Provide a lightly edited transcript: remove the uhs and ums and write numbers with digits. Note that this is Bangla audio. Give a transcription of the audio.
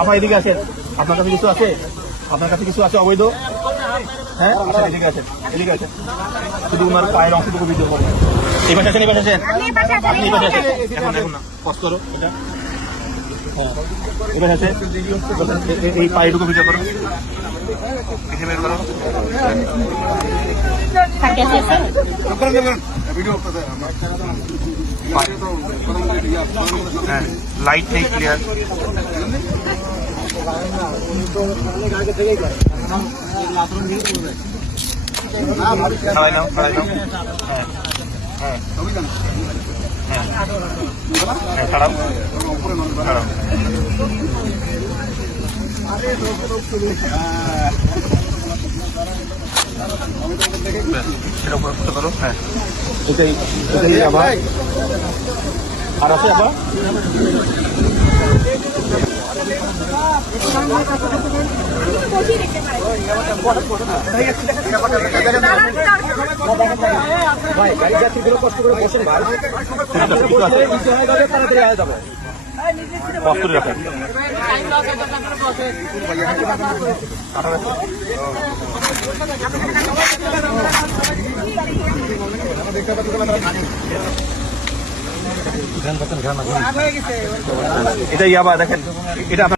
আপনার এদিকে আছেন, আপনার কাছে কিছু আছে? আপনার কাছে কিছু আছে অবৈধ? হ্যাঁ এদিকে আছেন, এদিকে আছেন, শুধু ওনার পায়ের অংশটুকু ভিডিও করেন। এই পাশে আছেন, এই পাশে আছেন, আপনি এই পাশে আছেন, এখন দেখুন না, কষ্ট করো এটা। হ্যাঁ এবার আছে, এই পায়েটুকু ভিডিও করো, বের করো। হ্যাঁ লাইট নেই, ক্লিয়ার। খাওয়াই নাও, খাওয়াই নাও। হ্যাঁ হ্যাঁ হ্যাঁ হ্যাঁ ছাড়াও, ছাড়াও। সেটা উপরে করো। হ্যাঁ এটাই এটাই আবার আর আছে আবার। কষ্ট রাখেন। এটা ইয়াবা দেখেন, এটা